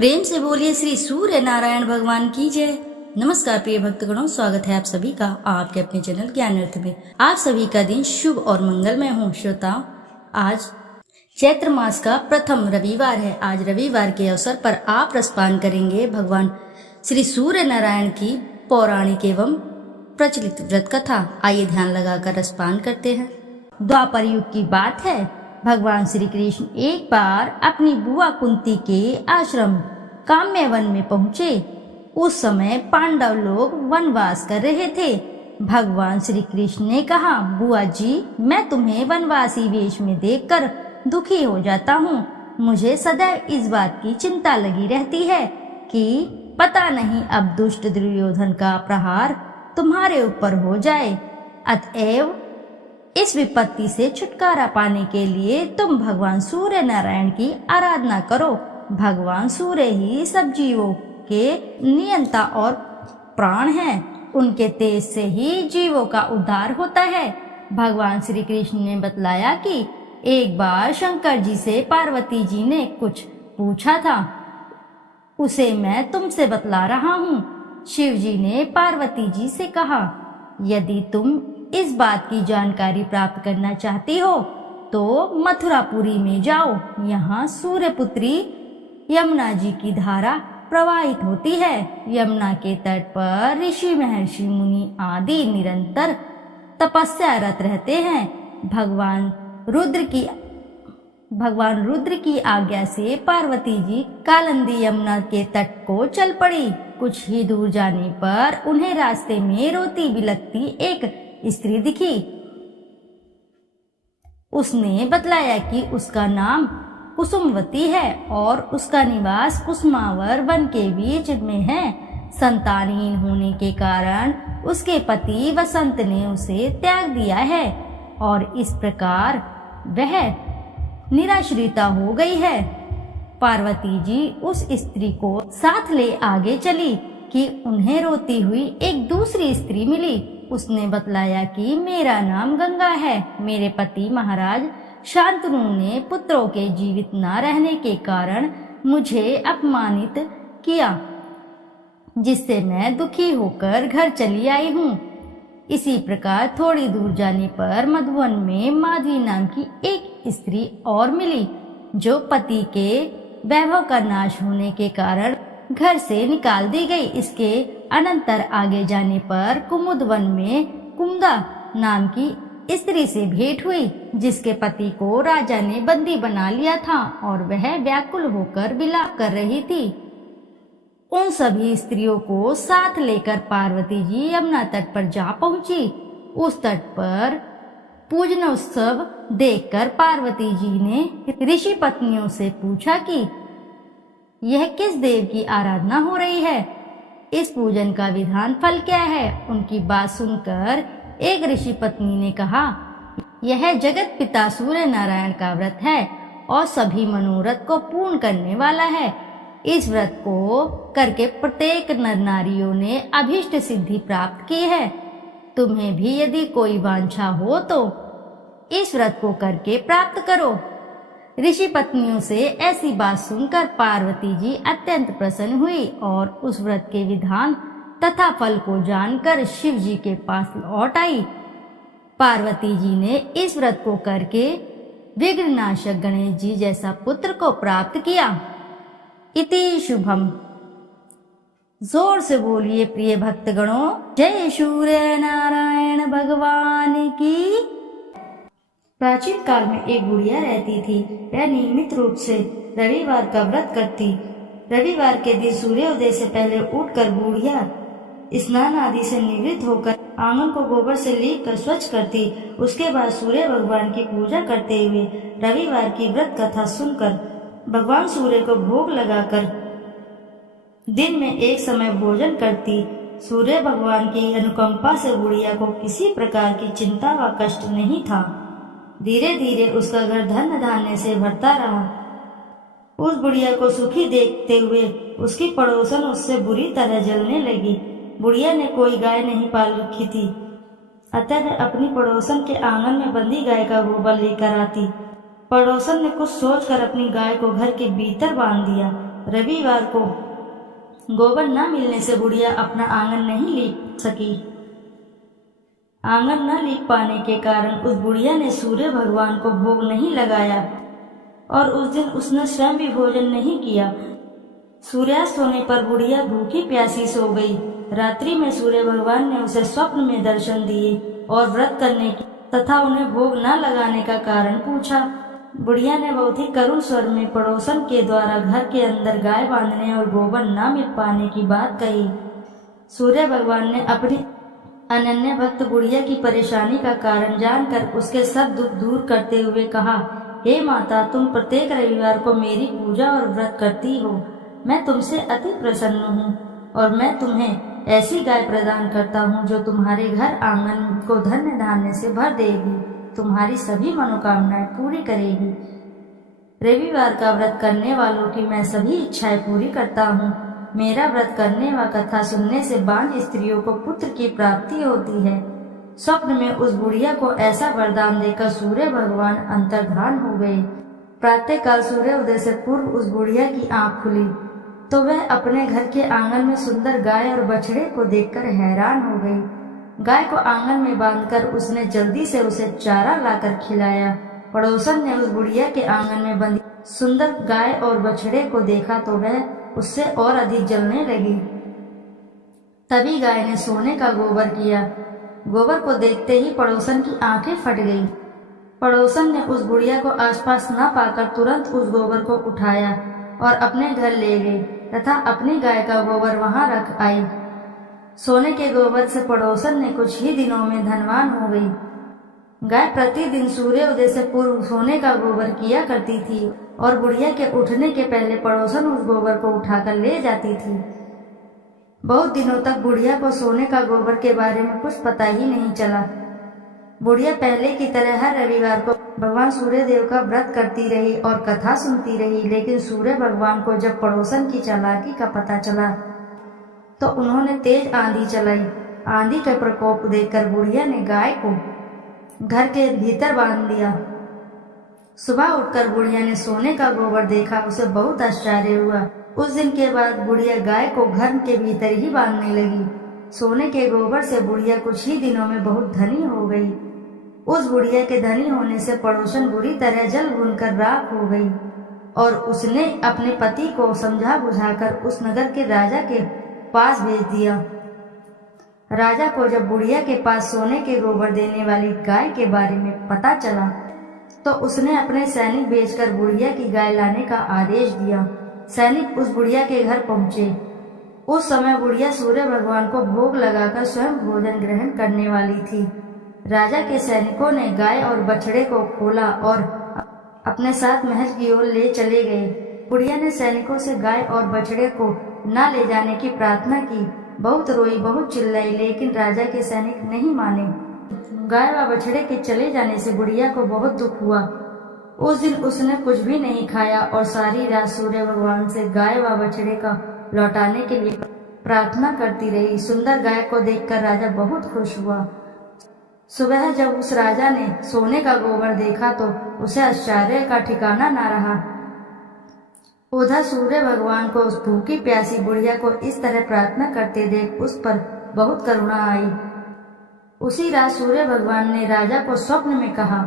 प्रेम से बोलिए श्री सूर्य नारायण भगवान की जय। नमस्कार प्रिय भक्तगणों, स्वागत है आप सभी का आपके अपने चैनल ज्ञानार्थ में। आप सभी का दिन शुभ और मंगलमय हो। श्रोताओं, आज चैत्र मास का प्रथम रविवार है। आज रविवार के अवसर पर आप रसपान करेंगे भगवान श्री सूर्य नारायण की पौराणिक एवं प्रचलित व्रत कथा। आइए ध्यान लगाकर रसपान करते हैं। द्वापर युग की बात है। भगवान श्री कृष्ण एक बार अपनी बुआ कुंती के आश्रम काम्य वन में पहुँचे। उस समय पांडव लोग वनवास कर रहे थे। भगवान श्री कृष्ण ने कहा, बुआ जी, मैं तुम्हें वनवासी वेश में देखकर दुखी हो जाता हूँ। मुझे सदैव इस बात की चिंता लगी रहती है कि पता नहीं अब दुष्ट दुर्योधन का प्रहार तुम्हारे ऊपर हो जाए। अतएव इस विपत्ति से छुटकारा पाने के लिए तुम भगवान सूर्य नारायण की आराधना करो। भगवान सूर्य ही सब जीवों के नियंता और प्राण हैं। उनके तेज से ही जीवों का उद्धार होता है। भगवान श्री कृष्ण ने बतलाया कि एक बार शंकर जी से पार्वती जी ने कुछ पूछा था, उसे मैं तुमसे बतला रहा हूँ। शिव जी ने पार्वती जी से कहा, यदि तुम इस बात की जानकारी प्राप्त करना चाहती हो तो मथुरापुरी में जाओ। यहाँ सूर्यपुत्री यमुना जी की धारा प्रवाहित होती है। यमुना के तट पर ऋषि महर्षि मुनि आदि निरंतर तपस्यारत रहते हैं। भगवान रुद्र की आज्ञा से पार्वती जी कालिंदी यमुना के तट को चल पड़ी। कुछ ही दूर जाने पर उन्हें रास्ते में रोती बिलखती एक स्त्री दिखी। उसने बतलाया कि उसका नाम कुसुमवती है और उसका निवास कुसुमावर वन के बीच में है। संतानहीन होने के कारण उसके पति वसंत ने उसे त्याग दिया है और इस प्रकार वह निराश्रिता हो गई है। पार्वती जी उस स्त्री को साथ ले आगे चली कि उन्हें रोती हुई एक दूसरी स्त्री मिली। उसने बतलाया कि मेरा नाम गंगा है। मेरे पति महाराज शांतनु ने पुत्रों के जीवित न रहने के कारण मुझे अपमानित किया, जिससे मैं दुखी होकर घर चली आई हूँ। इसी प्रकार थोड़ी दूर जाने पर मधुवन में माधवी नाम की एक स्त्री और मिली, जो पति के वैभव का नाश होने के कारण घर से निकाल दी गई। इसके अनंतर आगे जाने पर कुमुद वन में कुमुदा नाम की स्त्री से भेंट हुई, जिसके पति को राजा ने बंदी बना लिया था और वह व्याकुल होकर विलाप कर रही थी। उन सभी स्त्रियों को साथ लेकर पार्वती जी यमुना तट पर जा पहुंची। उस तट पर पूजन उत्सव देखकर पार्वती जी ने ऋषि पत्नियों से पूछा कि यह किस देव की आराधना हो रही है, इस पूजन का विधान फल क्या है। उनकी बात सुनकर एक ऋषि पत्नी ने कहा, यह जगत पिता सूर्य नारायण का व्रत है और सभी मनोरथ को पूर्ण करने वाला है। इस व्रत को करके प्रत्येक नर नारियों ने अभीष्ट सिद्धि प्राप्त की है। तुम्हें भी यदि कोई वांछा हो तो इस व्रत को करके प्राप्त करो। ऋषि पत्नियों से ऐसी बात सुनकर पार्वती जी अत्यंत प्रसन्न हुई और उस व्रत के विधान तथा फल को जानकर शिव जी के पास लौट आई। पार्वती जी ने इस व्रत को करके विघ्ननाशक गणेश जी जैसा पुत्र को प्राप्त किया। इति शुभम। जोर से बोलिए प्रिय भक्तगणों, जय सूर्य नारायण भगवान की। प्राचीन काल में एक बुढ़िया रहती थी। वह नियमित रूप से रविवार का व्रत करती। रविवार के दिन सूर्योदय से पहले उठकर बुढ़िया स्नान आदि से निवृत्त होकर आंगन को गोबर से लीप कर स्वच्छ करती। उसके बाद सूर्य भगवान की पूजा करते हुए रविवार की व्रत कथा सुनकर भगवान सूर्य को भोग लगाकर दिन में एक समय भोजन करती। सूर्य भगवान की अनुकंपा से बुढ़िया को किसी प्रकार की चिंता व कष्ट नहीं था। धीरे धीरे उसका घर धन धान्य से भरता रहा। उस बुढ़िया को सुखी देखते हुए उसकी पड़ोसन उससे बुरी तरह जलने लगी। बुढ़िया ने कोई गाय नहीं पाल रखी थी, अतः वह अपनी पड़ोसन के आंगन में बंधी गाय का गोबर लेकर आती। पड़ोसन ने कुछ सोचकर अपनी गाय को घर के भीतर बांध दिया रविवार को गोबर न मिलने से बुढ़िया अपना आंगन नहीं लीप सकी। आंगन न लीप पाने के कारण उस बुढ़िया ने सूर्य भगवान को भोग नहीं लगाया और उस दिन उसने स्वयं भी भोजन नहीं किया। सूर्यास्त होने पर बुढ़िया भूखी प्यासी सो गई। रात्रि में सूर्य भगवान ने उसे स्वप्न में दर्शन दिए और व्रत करने की तथा उन्हें भोग न लगाने का कारण पूछा। बुढ़िया ने बहुत ही करुण स्वर में पड़ोसन के द्वारा घर के अंदर गाय बांधने और गोबर न मिल पाने की बात कही। सूर्य भगवान ने अपनी अनन्य भक्त बुढ़िया की परेशानी का कारण जानकर उसके सब दुख दूर करते हुए कहा, हे माता, तुम प्रत्येक रविवार को मेरी पूजा और व्रत करती हो। मैं तुमसे अति प्रसन्न हूँ और मैं तुम्हें ऐसी गाय प्रदान करता हूँ जो तुम्हारे घर आंगन को धन्य धान्य से भर देगी, तुम्हारी सभी मनोकामनाएं पूरी करेगी। रविवार का व्रत करने वालों की मैं सभी इच्छाएं पूरी करता हूँ। मेरा व्रत करने व कथा सुनने से बांझ स्त्रियों को पुत्र की प्राप्ति होती है। स्वप्न में उस बुढ़िया को ऐसा वरदान देकर सूर्य भगवान अंतर्धान हो गए। प्रातः काल सूर्य उदय से पूर्व उस बुढ़िया की आंख खुली तो वह अपने घर के आंगन में सुंदर गाय और बछड़े को देखकर हैरान हो गई। गाय को आंगन में बांधकर उसने जल्दी से उसे चारा लाकर खिलाया। पड़ोसन ने उस बुढ़िया के आंगन में बंधी सुंदर गाय और बछड़े को देखा तो वह उससे और अधिक जलने लगी। तभी गाय ने सोने का गोबर किया। गोबर को देखते ही पड़ोसन की आंखें फट गई। पड़ोसन ने उस बुढ़िया को आसपास न पाकर तुरंत उस गोबर को उठाया और अपने घर ले गई तथा अपनी गाय का गोबर वहां रख आई। सोने के गोबर से पड़ोसन ने कुछ ही दिनों में धनवान हो गई। गाय प्रतिदिन सूर्योदय से पूर्व सोने का गोबर किया करती थी और बुढ़िया के उठने के पहले पड़ोसन उस गोबर को उठाकर ले जाती थी। बहुत दिनों तक बुढ़िया को सोने का गोबर के बारे में कुछ पता ही नहीं चला। बुढ़िया पहले की तरह हर रविवार को भगवान सूर्य देव का व्रत करती रही और कथा सुनती रही, लेकिन सूर्य भगवान को जब पड़ोसन की चालाकी का पता चला तो उन्होंने तेज आंधी चलाई। आंधी का प्रकोप देखकर बुढ़िया ने गाय को घर के भीतर बांध दिया। सुबह उठकर बुढ़िया ने सोने का गोबर देखा, उसे बहुत आश्चर्य हुआ। उस दिन के बाद बुढ़िया गाय को घर के भीतर ही बांधने लगी। सोने के गोबर से बुढ़िया कुछ ही दिनों में बहुत धनी हो गई। उस बुढ़िया के धनी होने से पड़ोसन बुरी तरह जल भूनकर राख हो गई और उसने अपने पति को समझा बुझाकर उस नगर के राजा के पास भेज दिया। राजा को जब बुढ़िया के पास सोने के गोबर देने वाली गाय के बारे में पता चला तो उसने अपने सैनिक भेजकर बुढ़िया की गाय लाने का आदेश दिया। सैनिक उस बुढ़िया के घर पहुंचे। उस समय बुढ़िया सूर्य भगवान को भोग लगाकर स्वयं भोजन ग्रहण करने वाली थी। राजा के सैनिकों ने गाय और बछड़े को खोला और अपने साथ महल की ओर ले चले गए। बुढ़िया ने सैनिकों से गाय और बछड़े को न ले जाने की प्रार्थना की। बहुत रोई, बहुत चिल्लाई, लेकिन राजा के सैनिक नहीं माने। गाय व बछड़े के चले जाने से बुढ़िया को बहुत दुख हुआ। उस दिन उसने कुछ भी नहीं खाया और सारी रात सूर्य भगवान से गाय व बछड़े का लौटाने के लिए प्रार्थना करती रही। सुंदर गाय को देखकर राजा बहुत खुश हुआ। सुबह जब उस राजा ने सोने का गोबर देखा तो उसे आश्चर्य का ठिकाना न रहा। उधर सूर्य भगवान को उस भूखी प्यासी बुढ़िया को इस तरह प्रार्थना करते देख उस पर बहुत करुणा आई। उसी रात सूर्य भगवान ने राजा को स्वप्न में कहा,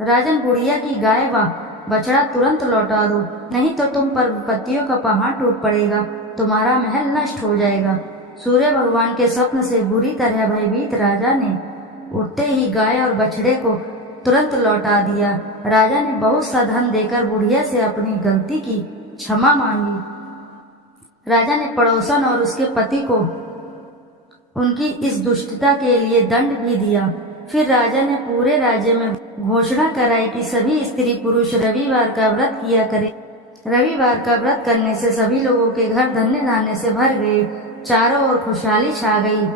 राजन, बुढ़िया की गाय व बछड़ा तुरंत लौटा दो, नहीं तो तुम पर विपत्तियों का पहाड़ टूट पड़ेगा, तुम्हारा महल नष्ट हो जाएगा। सूर्य भगवान के स्वप्न से बुरी तरह भयभीत राजा ने उठते ही गाय और बछड़े को तुरंत लौटा दिया। राजा ने बहुत सा धन देकर बुढ़िया से अपनी गलती की क्षमा मांगी। राजा ने पड़ोसन और उसके पति को उनकी इस दुष्टता के लिए दंड भी दिया। फिर राजा ने पूरे राज्य में घोषणा कराई कि सभी स्त्री पुरुष रविवार का व्रत किया करें। रविवार का व्रत करने से सभी लोगों के घर धन्य धान्य से भर गए। चारों ओर खुशहाली छा गई।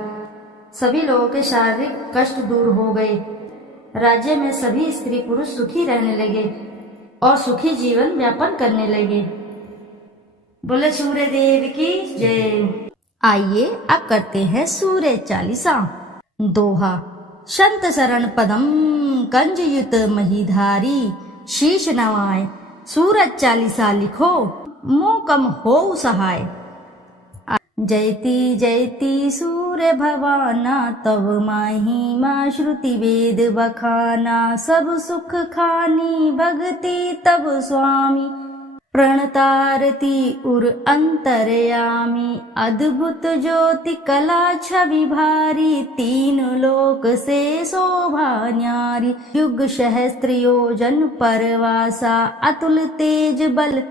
सभी लोगों के शारीरिक कष्ट दूर हो गए। राज्य में सभी स्त्री पुरुष सुखी रहने लगे और सुखी जीवन यापन करने लगे। बोले सूर्य देव की जय। आइए अब करते हैं सूर्य चालीसा। दोहा। संत शरण पदम कंजयुत महीधारी, शीश नवाए सूरज चालीसा लिखो, मोकम हो सहाय। जयति जयति सूर्य भवाना, तब महिमा श्रुति वेद बखाना। सब सुख खानी भक्ति तब स्वामी, प्रणतारती उर अंतरयामी। अद्भुत ज्योति कला छवि भारी, तीन लोक से शोभा न्यारी। युग सहस्त्र योजन परवासा, अतुल तेज बल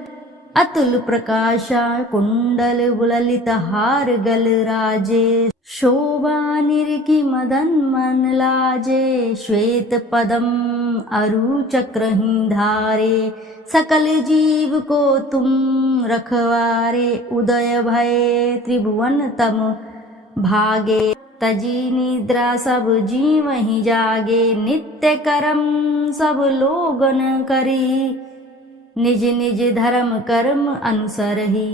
अतुल प्रकाशा। कुंडल ललित हार गल राजे, शोभा निरखी मदन मन लाजे। श्वेत पदम अरु चक्रही धारे, सकल जीव को तुम रखवारे। उदय भय त्रिभुवन तम भागे, तजी निद्रा सब जीव ही जागे। नित्य कर्म सब लोगन करी, निज निज धर्म कर्म अनुसर ही।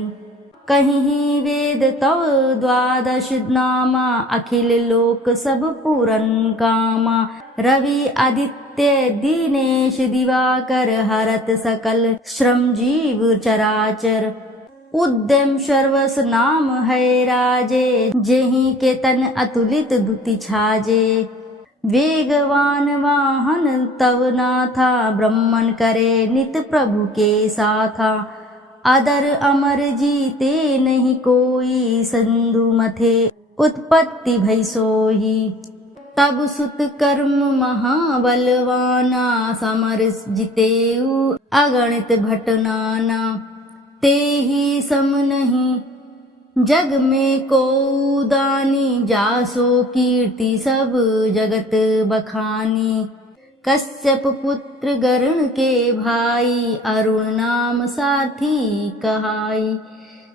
कहीं वेद तव द्वादश नामा, अखिल लोक सब पूरन कामा। रवि आदित्य दीनेश दिवाकर, हरत सकल श्रम जीव चराचर। उद्यम सर्वस नाम है राजे, जेहि के तन अतुलित दुति छाजे। वेगवान वाहन तव नाथा, ब्रह्मन करे नित प्रभु के साथा। अदर अमर जीते नहीं कोई, संधु मथे उत्पत्ति भई सोही। तब सुत कर्म महाबलवाना, समर जितेउ अगणित भटनाना। ते ही सम नहीं जग में को दानी, जासो कीर्ति सब जगत बखानी। कश्यप पुत्र गरुण के भाई, अरुण नाम साथी कहाई।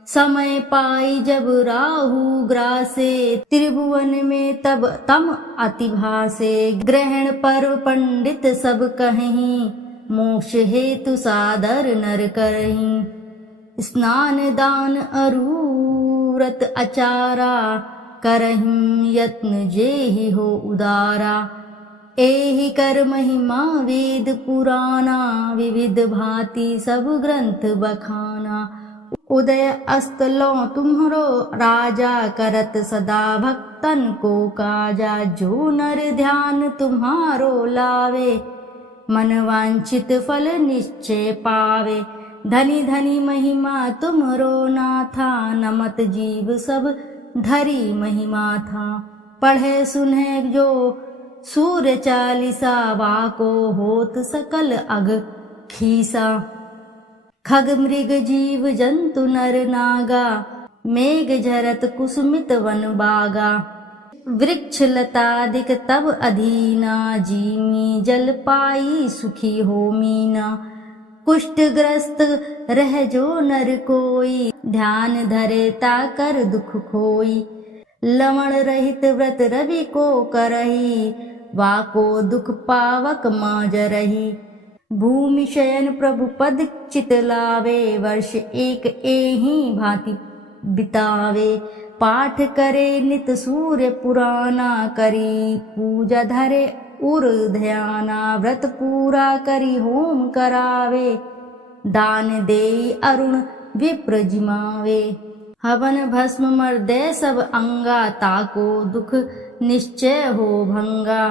समय पाई जब राहु ग्रासे, त्रिभुवन में तब तम अति भासे। ग्रहण पर्व पंडित सब कहीं, मोक्ष हेतु सादर नर करहीं। स्नान दान अरु व्रत अचारा, करहिं यत्न जेहि हो उदारा। एहि कर महिमा वेद पुराना, विविध भांति सब ग्रंथ बखाना। उदय अस्त लो तुम्हरो राजा, करत सदा भक्तन को काजा। जो नर ध्यान तुम्हारो लावे, मन वांछित फल निश्चय पावे। धनी धनी महिमा तुमरो नाथा, नमत जीव सब धरी महिमा था। पढ़े सुने जो सूर्य चालीसा, वाको होत सकल अग खीसा। खग मृग जीव जंतु नर नागा, मेघ झरत कुसुमित वन बागा। वृक्ष लतादिक तब अधीना, जीमी जल पाई सुखी हो मीना। कुष्ठ ग्रस्त रह जो नर कोई, ध्यान धरे ताकर दुख खोई। लवण रहित व्रत रवि को करही, वाको दुख पावक माज रही। भूमि शयन प्रभु पद चित लावे, वर्ष एक एहि भांति बितावे। पाठ करे नित सूर्य पुराना, करी पूजा धरे उर ध्याना। व्रत पूरा करी होम करावे, दान देई अरुण विप्र जिमावे। हवन भस्म मर्दे सब अंगा, ताको दुख निश्चय हो भंगा।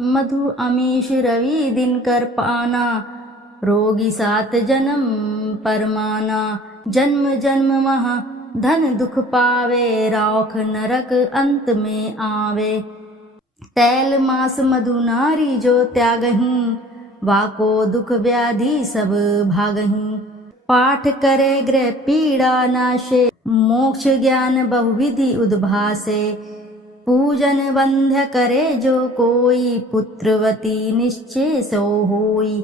मधु अमीश रवि दिन कर पाना, रोगी सात जन्म परमाना। जन्म जन्म महा धन दुख पावे, रौख नरक अंत में आवे। तैल मास मधु नारी जो त्यागहीं, वाको दुख व्याधि सब भागहीं। पाठ करे गृह पीड़ा नाशे, मोक्ष ज्ञान बहुविधि उद्भासे। पूजन वंद्य करे जो कोई, पुत्रवती निश्चय सो होई।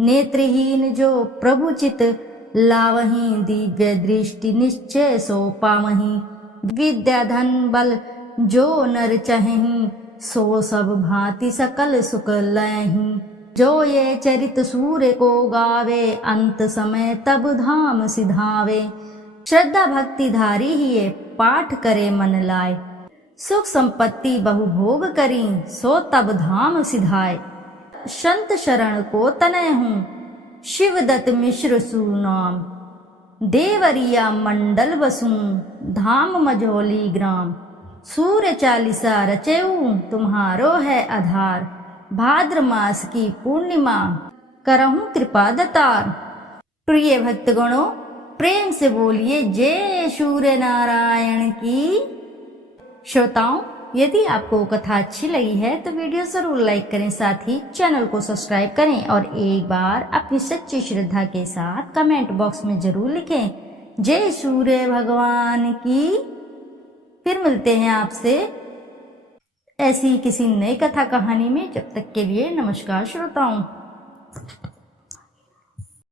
नेत्रहीन जो प्रभु चित लावहीं, दिव्य दृष्टि निश्चय सो पावहीं। विद्या धन बल जो नर चहहीं, सो सब भांति सकल सुख लयहीं। जो ये चरित सूर्य को गावे, अंत समय तब धाम सिधावे। श्रद्धा भक्ति धारी ही ये, पाठ करे मन लाए। सुख संपत्ति बहु भोग करी, सो तब धाम सिधाए। संत शरण को तनय हूँ, शिवदत्त मिश्र सुनाम। देवरिया मंडल बसू धाम मझौली ग्राम, सूर्य चालीसा रचेऊ तुम्हारो है आधार, भाद्र मास की पूर्णिमा करहूं कृपा दतार। प्रिय भक्तगणों, प्रेम से बोलिए जय सूर्य नारायण की। श्रोताओं, यदि आपको कथा अच्छी लगी है तो वीडियो जरूर लाइक करें, साथ ही चैनल को सब्सक्राइब करें और एक बार अपनी सच्ची श्रद्धा के साथ कमेंट बॉक्स में जरूर लिखें जय सूर्य भगवान की। फिर मिलते हैं आपसे ऐसी किसी नई कथा कहानी में। जब तक के लिए नमस्कार श्रोताओं।